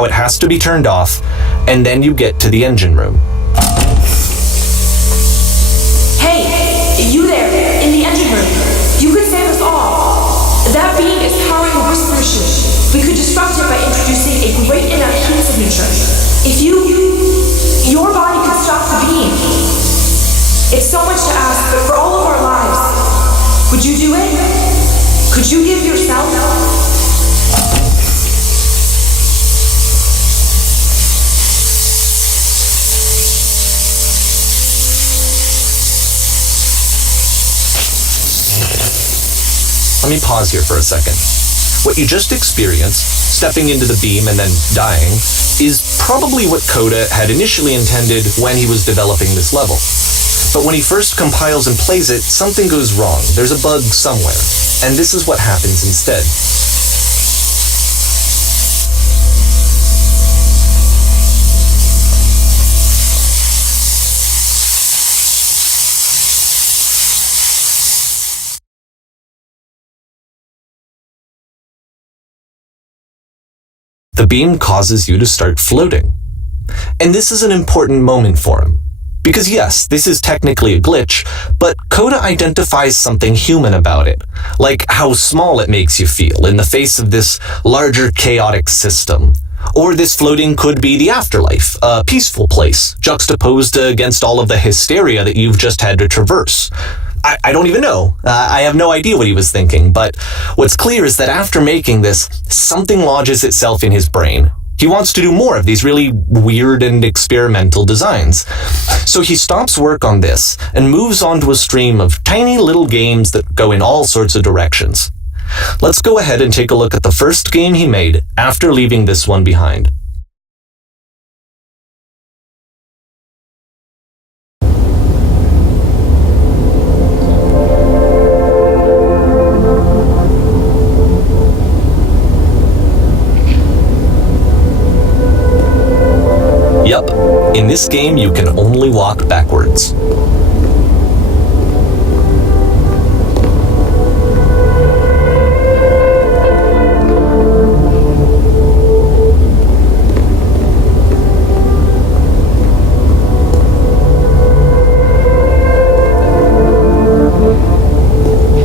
how it has to be turned off, and then you get to the engine room. Hey, you there, in the engine room. You could save us all. That beam is powering a whisper ship. We could disrupt it by introducing a great enough heat signature. If your body could stop the beam. It's so much to ask, but for all of our lives, would you do it? Could you give yourself? Let me pause here for a second. What you just experienced, stepping into the beam and then dying, is probably what Coda had initially intended when he was developing this level. But when he first compiles and plays it, something goes wrong. There's a bug somewhere. And this is what happens instead. The beam causes you to start floating. And this is an important moment for him. Because yes, this is technically a glitch, but Coda identifies something human about it, like how small it makes you feel in the face of this larger chaotic system. Or this floating could be the afterlife, a peaceful place, juxtaposed against all of the hysteria that you've just had to traverse. I don't even know. I have no idea what he was thinking, but what's clear is that after making this, something lodges itself in his brain. He wants to do more of these really weird and experimental designs. So he stops work on this and moves on to a stream of tiny little games that go in all sorts of directions. Let's go ahead and take a look at the first game he made after leaving this one behind. Yep, in this game you can only walk backwards.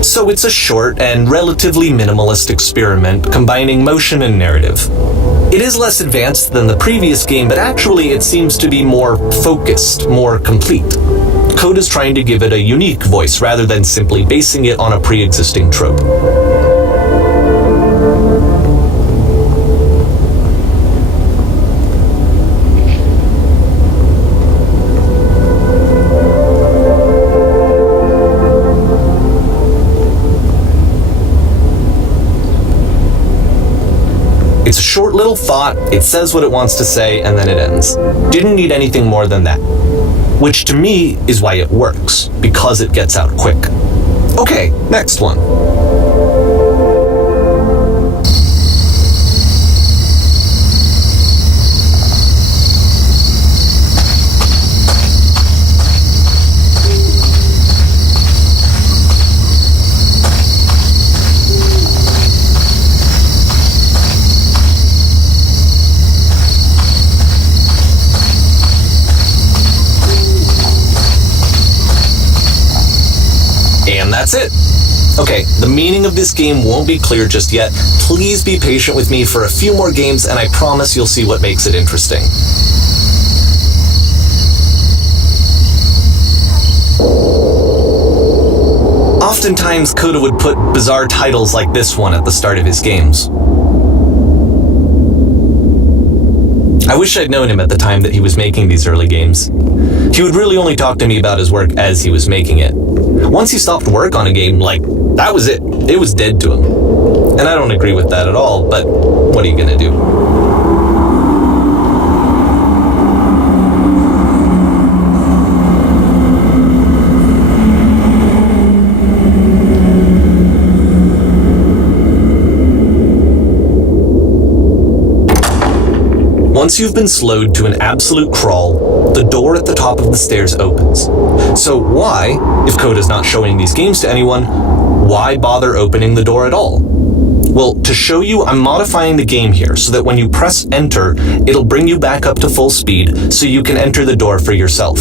So it's a short and relatively minimalist experiment combining motion and narrative. It is less advanced than the previous game, but actually it seems to be more focused, more complete. Coda's trying to give it a unique voice rather than simply basing it on a pre-existing trope. It's a short little thought, it says what it wants to say, and then it ends. Didn't need anything more than that. Which to me is why it works, because it gets out quick. Okay, next one. And that's it. Okay, the meaning of this game won't be clear just yet. Please be patient with me for a few more games, and I promise you'll see what makes it interesting. Oftentimes, Coda would put bizarre titles like this one at the start of his games. I wish I'd known him at the time that he was making these early games. He would really only talk to me about his work as he was making it. Once he stopped work on a game, that was it. It was dead to him. And I don't agree with that at all, but what are you gonna do? Once you've been slowed to an absolute crawl, the door at the top of the stairs opens. So why, if Coda's not showing these games to anyone, why bother opening the door at all? Well, to show you, I'm modifying the game here so that when you press enter, it'll bring you back up to full speed so you can enter the door for yourself.